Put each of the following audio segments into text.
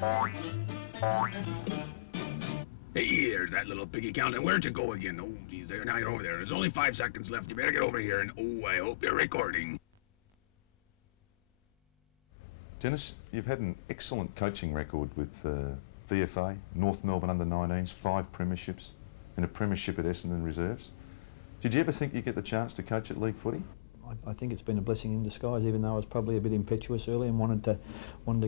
Hey, there's that little piggy counting. Where'd you go again? Oh, geez, there, now you're over there. There's only 5 seconds left. You better get over here, and oh, I hope you're recording. Denis, you've had an excellent coaching record with VFA, North Melbourne under-19s, 5 premierships, and a premiership at Essendon Reserves. Did you ever think you'd get the chance to coach at league footy? I think it's been a blessing in disguise, even though I was probably a bit impetuous early and wanted to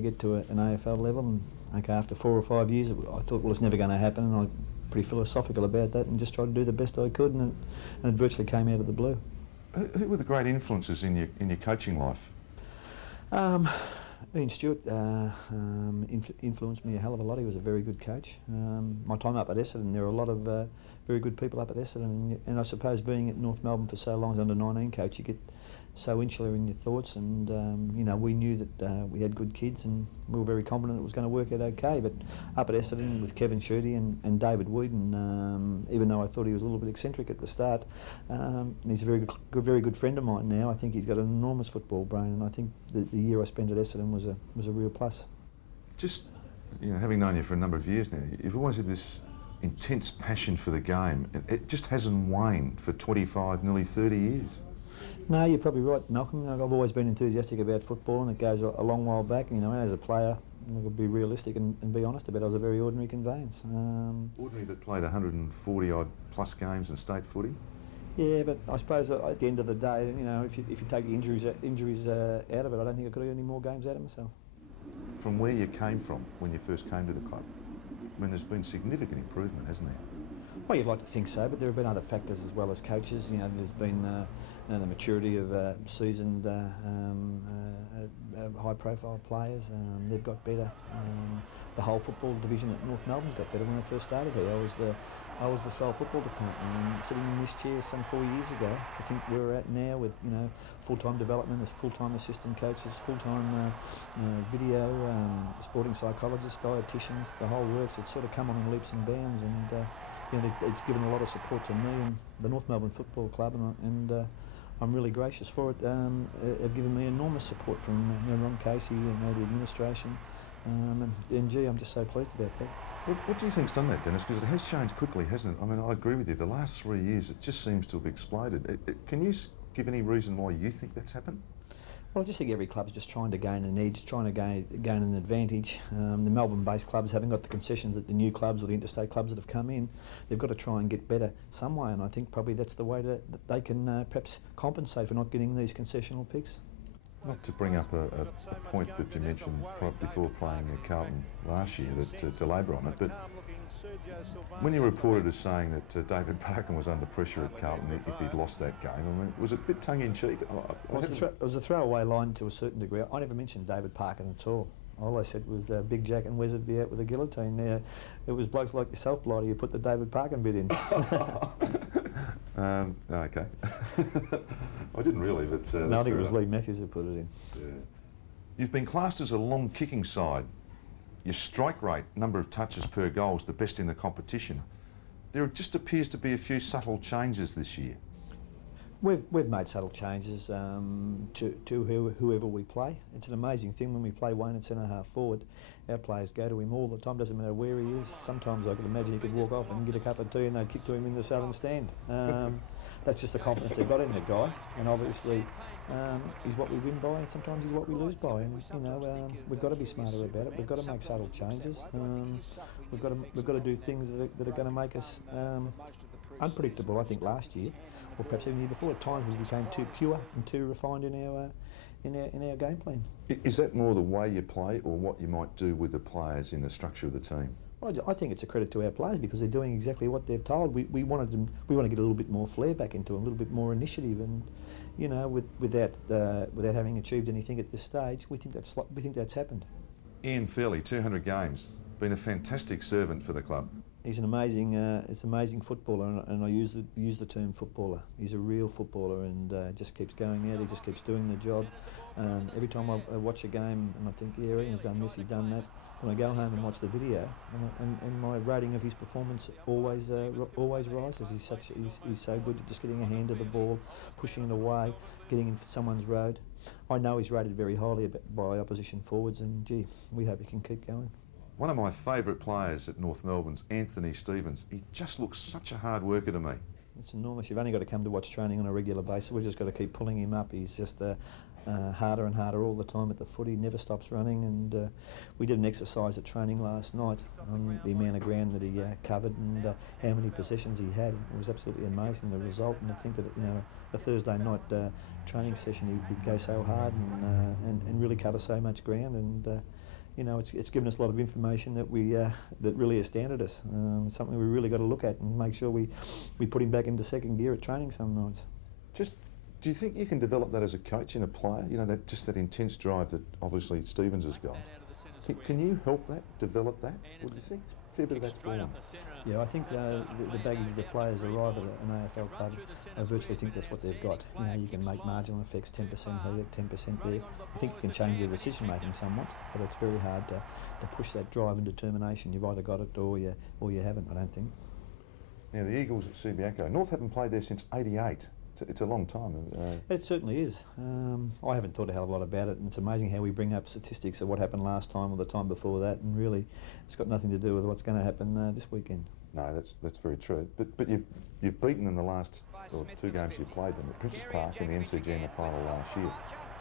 get to an AFL level. And okay, after 4 or 5 years, I thought, well, it's never going to happen, and I was pretty philosophical about that and just tried to do the best I could, and it virtually came out of the blue. Who were the great influences in your coaching life? Ian Stewart influenced me a hell of a lot. He was a very good coach. My time up at Essendon, there were a lot of very good people up at Essendon, and I suppose being at North Melbourne for so long as under-19 coach, you get so insular in your thoughts, and you know, we knew that we had good kids, and we were very confident it was going to work out okay. But up at Essendon with Kevin Shooty and David Whedon, even though I thought he was a little bit eccentric at the start, and he's a very good friend of mine now. I think he's got an enormous football brain, and I think the year I spent at Essendon was a real plus. Just, you know, having known you for a number of years now, you've always had this intense passion for the game. It just hasn't waned for 25, nearly 30 years. No, you're probably right, Malcolm. I've always been enthusiastic about football, and it goes a long while back. You know, as a player, I could be realistic and be honest about it. I was a very ordinary conveyance. Ordinary that played 140 odd plus games in state footy? Yeah, but I suppose at the end of the day, you know, if you take the injuries out of it, I don't think I could have got any more games out of myself. From where you came from when you first came to the club, I mean, there's been significant improvement, hasn't there? Well, you'd like to think so, but there have been other factors as well as coaches. You know, there's been the maturity of seasoned, high-profile players. They've got better. The whole football division at North Melbourne's got better when I first started here. I was the sole football department, and sitting in this chair some 4 years ago, to think where we're at now with, you know, full-time development as full-time assistant coaches, full-time video, sporting psychologists, dietitians, the whole works. It's sort of come on in leaps and bounds, and you know, it's given a lot of support to me and the North Melbourne Football Club, and I'm really gracious for it. Have given me enormous support from Ron Casey, the administration, and gee, I'm just so pleased about that. What do you think's done that, Denis? Because it has changed quickly, hasn't it? I mean, I agree with you. The last 3 years, it just seems to have exploded. Can you give any reason why you think that's happened? Well, I just think every club's just trying to gain an edge, trying to gain an advantage. The Melbourne-based clubs haven't got the concessions that the new clubs or the interstate clubs that have come in. They've got to try and get better some way, and I think probably that's the way that they can perhaps compensate for not getting these concessional picks. Not to bring up a point that you mentioned before playing at Carlton last year, that to labour on it, but when you reported as saying that David Pagan was under pressure at Carlton if he'd lost that game, I mean, was it a bit tongue-in-cheek? It was a throwaway line to a certain degree. I never mentioned David Pagan at all. All I said was Big Jack and Wes would be out with a guillotine. It was blokes like yourself, Blighty, who put the David Pagan bit in. Okay. I didn't really, but... no, I think it was Lee Matthews who put it in. Yeah. You've been classed as a long kicking side. Your strike rate, number of touches per goal, is the best in the competition. There just appears to be a few subtle changes this year. We've made subtle changes to whoever we play. It's an amazing thing when we play Wayne at centre-half forward. Our players go to him all the time, doesn't matter where he is. Sometimes I could imagine he could walk off and get a cup of tea and they'd kick to him in the southern stand. That's just the confidence they've got in the guy, and obviously he's what we win by, and sometimes he's what we lose by. And you know, we've got to be smarter about it. We've got to make subtle changes. We've got to do things that are going to make us unpredictable. I think last year, or perhaps even the year before, at times we became too pure and too refined in our game plan. Is that more the way you play, or what you might do with the players in the structure of the team? Well, I think it's a credit to our players because they're doing exactly what they've told. We want to get a little bit more flair back into them, a little bit more initiative, and you know, without having achieved anything at this stage, we think that's happened. Ian Fairley, 200 games, been a fantastic servant for the club. He's an amazing footballer, and I use the term footballer. He's a real footballer, and just keeps going out. He just keeps doing the job. Every time I watch a game, and I think, yeah, Ian's done this, he's done that. When I go home and watch the video, and my rating of his performance always rises. He's so good at just getting a hand to the ball, pushing it away, getting in someone's road. I know he's rated very highly by opposition forwards, and gee, we hope he can keep going. One of my favourite players at North Melbourne's Anthony Stevens. He just looks such a hard worker to me. It's enormous. You've only got to come to watch training on a regular basis. We've just got to keep pulling him up. He's just harder and harder all the time at the foot. He never stops running, and we did an exercise at training last night on the amount of ground that he covered and how many possessions he had. It was absolutely amazing, the result, and I think that, you know, a Thursday night training session, he'd go so hard and really cover so much ground, and you know, it's given us a lot of information that that really astounded us. Something we really got to look at and make sure we put him back into second gear at training some nights. Just, do you think you can develop that as a coach in a player? You know, that intense drive that obviously Stevens has got. Can you help that, develop that? What do you think? A fair bit of that's born. Yeah, I think the baggage the players arrive at an AFL club, I virtually think that's what they've got. You know, you can make marginal effects, 10% here, 10% there. I think you can change their decision making somewhat, but it's very hard to push that drive and determination. You've either got it or you haven't, I don't think. Now the Eagles at Subiaco. North haven't played there since '88. It's a long time. It certainly is. I haven't thought a hell of a lot about it, and it's amazing how we bring up statistics of what happened last time or the time before that, and really it's got nothing to do with what's going to happen this weekend. No, that's very true. But you've beaten them the last two games you played them at Princess Park and the MCG in the final last year.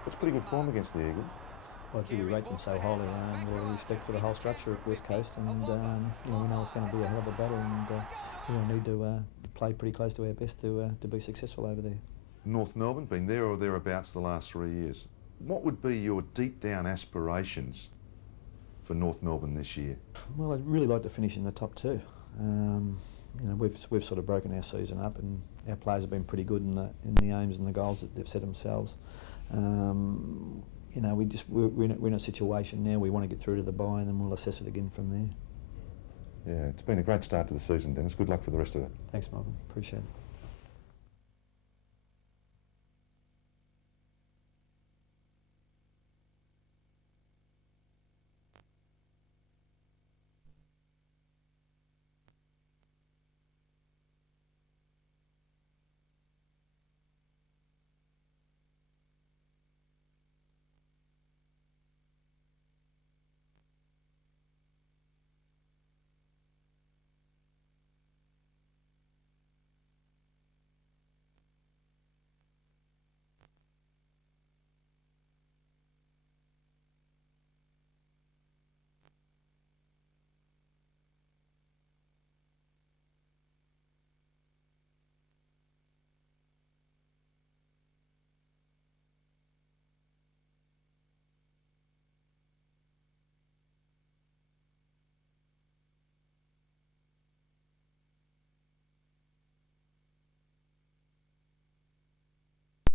That's pretty good form against the Eagles. Well, gee, we rate them so highly. We'll respect for the whole structure at West Coast, and you know, we know it's going to be a hell of a battle, and we'll need to play pretty close to our best to be successful over there. North Melbourne, been there or thereabouts the last 3 years. What would be your deep down aspirations for North Melbourne this year? Well, I'd really like to finish in the top two. You know, we've sort of broken our season up, and our players have been pretty good in the aims and the goals that they've set themselves. You know, we're in a situation now. We want to get through to the bye, and then we'll assess it again from there. Yeah, it's been a great start to the season, Dennis. Good luck for the rest of it. Thanks, Malcolm. Appreciate it.